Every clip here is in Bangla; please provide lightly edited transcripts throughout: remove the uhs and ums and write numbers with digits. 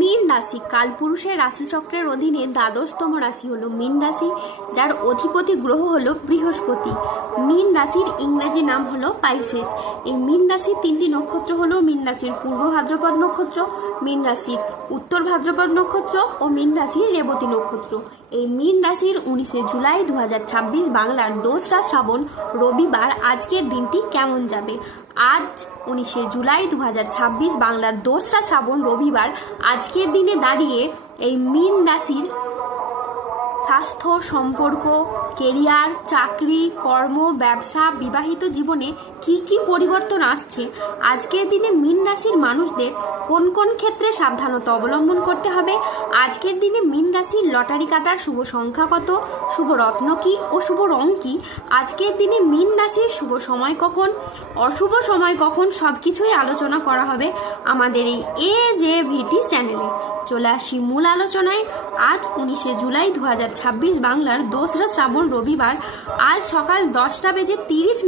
মীন রাশি কালপুরুষের রাশিচক্রের অধীনে দ্বাদশতম রাশি হলো মীন রাশি, যার অধিপতি গ্রহ হলো বৃহস্পতি। মীন রাশির ইংরেজি নাম হলো পাইসেস। এই মীন রাশির তিনটি নক্ষত্র হলো মীন রাশির পূর্ব ভাদ্রপদ নক্ষত্র, মীন রাশির উত্তর ভাদ্রপদ নক্ষত্র ও মীন রাশির রেবতী নক্ষত্র। এই মীন রাশির 19শে জুলাই 2026 বাংলার 2রা শ্রাবণ রবিবার আজকের দিনটি কেমন যাবে? আজ 19শে জুলাই 2026 বাংলার 2রা শ্রাবণ রবিবার আজকের দিনে দাঁড়িয়ে এই মীন রাশির স্বাস্থ্য, সম্পর্ক, কেরিয়ার, চাকরি, কর্ম, ব্যবসা, বিবাহিত জীবনে কি কি পরিবর্তন আসছে, আজকের দিনে মীন রাশির মানুষদের কোন কোন ক্ষেত্রে সাবধানতা অবলম্বন করতে হবে, আজকের দিনে মীন রাশির লটারি কাটার শুভ সংখ্যা কত, শুভ রত্ন কি ও শুভ রং কি, আজকের দিনে মীন রাশির শুভ সময় কখন, অশুভ সময় কখন, সব কিছুই আলোচনা করা হবে আমাদের এই AJVT চ্যানেলে। চলে আসি মূল আলোচনায়। আজ 19শে জুলাই 2026 বাংলার 2রা শ্রাবণ রবিবার আজ সকাল 10:30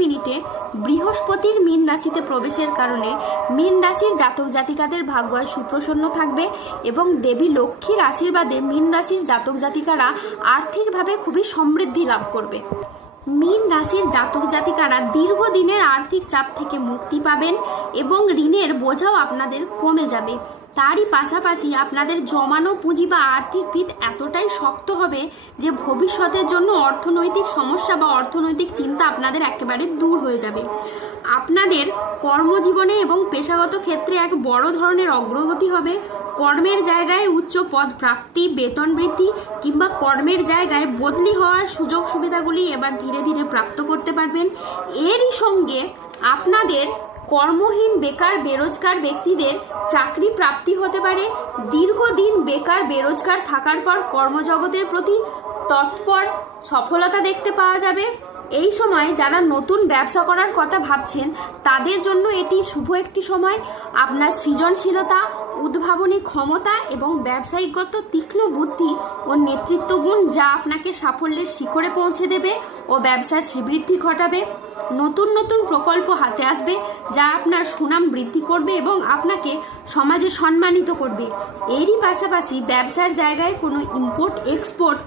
বৃহস্পতির মীন রাশিতে প্রবেশের কারণে মীন রাশির জাতক জাতিকাদের ভাগ্য আজ সুপ্রসন্ন থাকবে এবং দেবী লক্ষ্মীর আশীর্বাদে মীন রাশির জাতক জাতিকারা আর্থিকভাবে খুবই সমৃদ্ধি লাভ করবে। মীন রাশির জাতক জাতিকারা দীর্ঘদিনের আর্থিক চাপ থেকে মুক্তি পাবেন এবং ঋণের বোঝাও আপনাদের কমে যাবে। তারই পাশাপাশি আপনাদের জমানো পুঁজি বা আর্থিক ভিত এতটাই শক্ত হবে যে ভবিষ্যতের জন্য অর্থনৈতিক সমস্যা বা অর্থনৈতিক চিন্তা আপনাদের একেবারে দূর হয়ে যাবে। আপনাদের কর্মজীবনে এবং পেশাগত ক্ষেত্রে এক বড় ধরনের অগ্রগতি হবে। কর্মের জায়গায় উচ্চ পদ প্রাপ্তি, বেতন বৃদ্ধি কিংবা কর্মের জায়গায় বদলি হওয়ার সুযোগ সুবিধাগুলি এবার ধীরে ধীরে প্রাপ্ত করতে পারবেন। এরই সঙ্গে আপনাদের কর্মহীন বেকার বেরোজগার ব্যক্তিদের চাকরি প্রাপ্তি হতে পারে। দীর্ঘদিন বেকার বেরোজগার থাকার পর কর্মজগতের প্রতি তৎপর সফলতা দেখতে পাওয়া যাবে। এই সময় যারা নতুন ব্যবসা করার কথা ভাবছেন তাদের জন্য এটি শুভ একটি সময়। আপনার সৃজনশীলতা, উদ্ভাবনী ক্ষমতা এবং ব্যবসায়িকগত তীক্ষ্ণ বুদ্ধি ও নেতৃত্ব গুণ যা আপনাকে সাফল্যের শিখরে পৌঁছে দেবে ও ব্যবসার শ্রীবৃদ্ধি ঘটাবে। নতুন নতুন প্রকল্প হাতে আসবে যা আপনার সুনাম বৃদ্ধি করবে এবং আপনাকে সমাজে সম্মানিত করবে। এরই পাশাপাশি ব্যবসার জায়গায় কোনো ইম্পোর্ট এক্সপোর্ট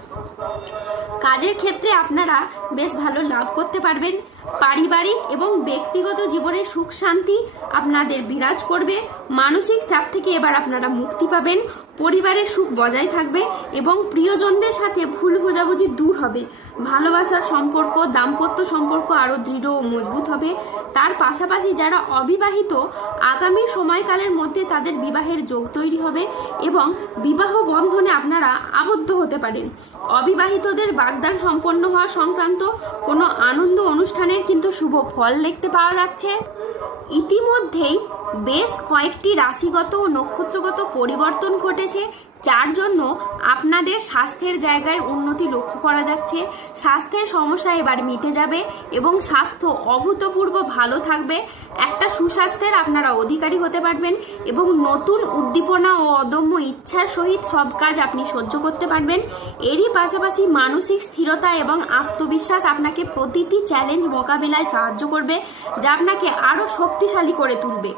কাজের ক্ষেত্রে আপনারা বেশ ভালো লাভ করতে পারবেন। পারিবারিক এবং ব্যক্তিগত জীবনে সুখ শান্তি আপনাদের বিরাজ করবে। মানসিক চাপ থেকে এবার আপনারা মুক্তি পাবেন। পরিবারের সুখ বজায় থাকবে এবং প্রিয়জনদের সাথে ভুল বোঝাবুঝি দূর হবে। ভালোবাসার সম্পর্ক, দাম্পত্য সম্পর্ক আরও দৃঢ় ও মজবুত হবে। তার পাশাপাশি যারা অবিবাহিত আগামী সময়কালের মধ্যে তাদের বিবাহের যোগ তৈরি হবে এবং বিবাহ বন্ধনে আপনারা আবদ্ধ হতে পারেন। অবিবাহিতদের বাগদান সম্পন্ন হওয়া সংক্রান্ত কোনো আনন্দ অনুষ্ঠানের কিন্তু শুভ ফল দেখতে পাওয়া যাচ্ছে। ইতিমধ্যেই বেশ কয়েকটি রাশিগত ও নক্ষত্রগত পরিবর্তন ঘটেছে, যার জন্য আপনাদের স্বাস্থ্যের জায়গায় উন্নতি লক্ষ্য করা যাচ্ছে। স্বাস্থ্যের সমস্যা এবার মিটে যাবে এবং স্বাস্থ্য অভূতপূর্ব ভালো থাকবে। একটা সুস্বাস্থ্যের আপনারা অধিকারী হতে পারবেন এবং নতুন উদ্দীপনা ও অদম্য ইচ্ছার সহিত সব কাজ আপনি সহ্য করতে পারবেন। এরই পাশাপাশি মানসিক স্থিরতা এবং আত্মবিশ্বাস আপনাকে প্রতিটি চ্যালেঞ্জ মোকাবিলায় সাহায্য করবে, যা আপনাকে আরও শক্তিশালী করে তুলবে।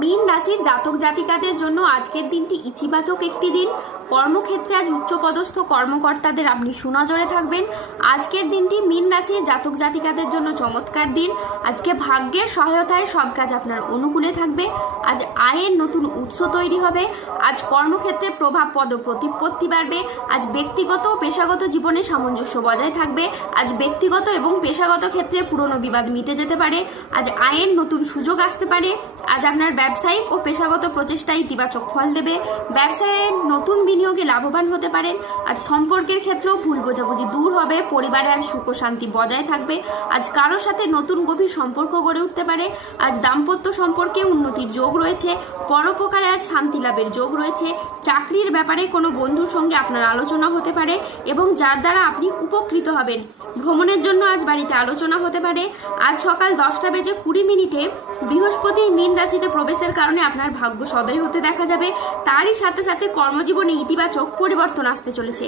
মীন রাশির জাতক জাতিকাদের জন্য আজকের দিনটি ইতিবাচক একটি দিন। কর্মক্ষেত্রে আজ উচ্চপদস্থ কর্মকর্তাদের আপনি সুনজরে থাকবেন। আজকের দিনটি মীন রাশির জাতক জাতিকাদের জন্য চমৎকার দিন। আজকে ভাগ্যের সহায়তায় সব কাজ আপনার অনুকূলে থাকবে। আজ আয়ের নতুন উৎস তৈরি হবে। আজ কর্মক্ষেত্রে প্রভাব পদ প্রতিপত্তি বাড়বে। আজ ব্যক্তিগত ও পেশাগত জীবনে সামঞ্জস্য বজায় থাকবে। আজ ব্যক্তিগত এবং পেশাগত ক্ষেত্রে পুরনো বিবাদ মিটে যেতে পারে। আজ আয়ের নতুন সুযোগ আসতে পারে। আজ আপনার ব্যবসায়িক ও পেশাগত প্রচেষ্টা ইতিবাচক ফল দেবে। ব্যবসায়ে নতুন বিনিয়োগে লাভবান হতে পারেন। আজ সম্পর্কের ক্ষেত্রেও ভুল বোঝাবুঝি দূর হবে। পরিবারে আজ সুখ ও শান্তি বজায় থাকবে। আজ কারোর সাথে নতুন গভীর সম্পর্ক গড়ে উঠতে পারে। আজ দাম্পত্য সম্পর্কে উন্নতির যোগ রয়েছে। পরোপকারে আজ শান্তি লাভের যোগ রয়েছে। চাকরির ব্যাপারে কোনো বন্ধুর সঙ্গে আপনার আলোচনা হতে পারে এবং যার দ্বারা আপনি উপকৃত হবেন। ভ্রমণের জন্য আজ বাড়িতে আলোচনা হতে পারে। আজ সকাল 10:20 বৃহস্পতি মীন রাশিতে প্রবেশ প্রবেশের কারণে আপনার ভাগ্য সদয় হতে দেখা যাবে। তারই সাথে সাথে কর্মজীবনে ইতিবাচক পরিবর্তন আসতে চলেছে।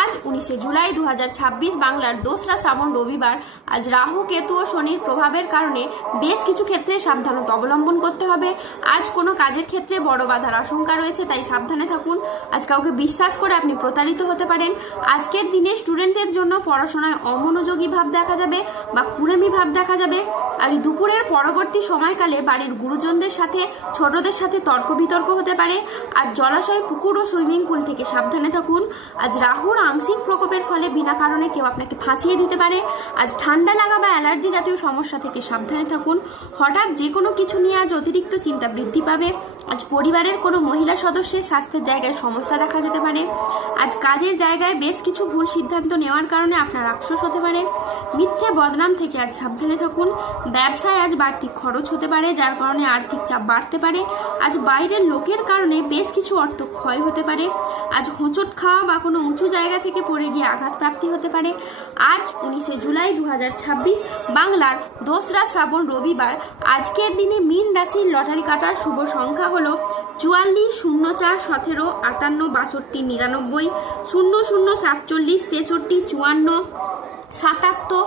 আজ 19 জুলাই 2026 বাংলার 2রা শ্রাবণ রবিবার। আজ রাহু, কেতু ও শনির প্রভাবের কারণে বেশ কিছু ক্ষেত্রে সাবধানতা অবলম্বন করতে হবে। আজ কোনো কাজের ক্ষেত্রে বড় বাধার আশঙ্কা রয়েছে, তাই সাবধানে থাকুন। আজ কাউকে বিশ্বাস করে আপনি প্রতারিত হতে পারেন। আজকের দিনে স্টুডেন্টদের জন্য পড়াশোনায় অমনোযোগী ভাব দেখা যাবে বা কুড়েমি ভাব দেখা যাবে। আজ দুপুরের পরবর্তী সময়কালে বাড়ির গুরুজনদের সাথে ছোটদের সাথে তর্ক বিতর্ক হতে পারে। আজ জলাশয়, পুকুর ও সুইমিং পুল থেকে সাবধানে থাকুন। আজ রাহুর আংশিক প্রকোপের ফলে বিনা কারণে কেউ আপনাকে ফাঁসিয়ে দিতে পারে। আজ ঠান্ডা লাগা বা অ্যালার্জি জাতীয় সমস্যা থেকে সাবধানে থাকুন। হঠাৎ যে কোনো কিছু নিয়ে আজ অতিরিক্ত চিন্তা বৃদ্ধি পাবে। আজ পরিবারের কোনো মহিলা সদস্যের স্বাস্থ্যের জায়গায় সমস্যা দেখা যেতে পারে। আজ কাজের জায়গায় বেশ কিছু ভুল সিদ্ধান্ত নেওয়ার কারণে আপনার আফসোস হতে পারে। মিথ্যে বদনাম থেকে আজ সাবধানে থাকুন। ব্যবসায় আজ বাড়তি খরচ হতে পারে, যার কারণে আর্থিক চাপ বাড়তে পারে। আজ বাইরের লোকের কারণে বেশ কিছু অর্থ ক্ষয় হতে পারে। আজ হোঁচট খাওয়া বা কোনো উঁচু জায়গা থেকে পড়ে গিয়ে আঘাত প্রাপ্তি হতে পারে। আজ 19 জুলাই 2026 বাংলার 2রা শ্রাবণ রবিবার। আজকের দিনে মীন রাশির লটারি কাটার শুভ সংখ্যা হলো 44, 04, 17, 58, 62, 99, 00, 47, 63, 54, 77,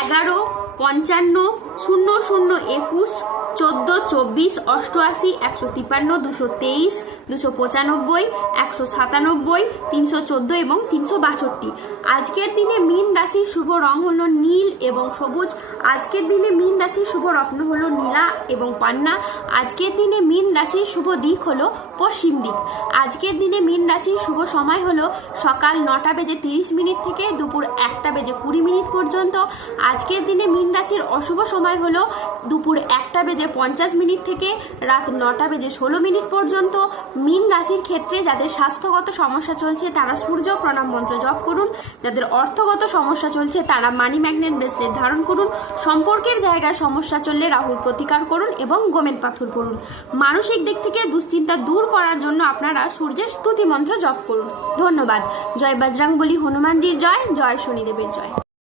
11, 55, 00, 21, 14, 24, 88, 153, 223, 295, 197, 314 এবং 362। আজকের দিনে মীন রাশির শুভ রং হলো নীল এবং সবুজ। আজকের দিনে মীন রাশির শুভ রত্ন হলো নীলা এবং পান্না। আজকের দিনে মীন রাশির শুভ দিক হলো পশ্চিম দিক। আজকের দিনে মীন রাশির শুভ সময় হলো সকাল 9:30 থেকে দুপুর 1:20 পর্যন্ত। আজকের দিনে মীন রাশির অশুভ সময় হলো দুপুর 1:50 থেকে রাত 9:16 পর্যন্ত। মীন রাশির ক্ষেত্রে যাদের স্বাস্থ্যগত সমস্যা চলছে তারা সূর্য প্রণাম মন্ত্র জপ করুন। যাদের অর্থগত সমস্যা চলছে তারা মানি ম্যাগনেট ব্রেসলেট ধারণ করুন। সম্পর্কের জায়গায় সমস্যা চললে রাহুর প্রতিকার করুন এবং গোমেদ পাথর করুন। মানসিক দিক থেকে দুশ্চিন্তা দূর করার জন্য আপনারা সূর্যের স্তুতি মন্ত্র জপ করুন। ধন্যবাদ। জয় বজরংবলী, হনুমানজির জয়, জয় শনিদেবের জয়।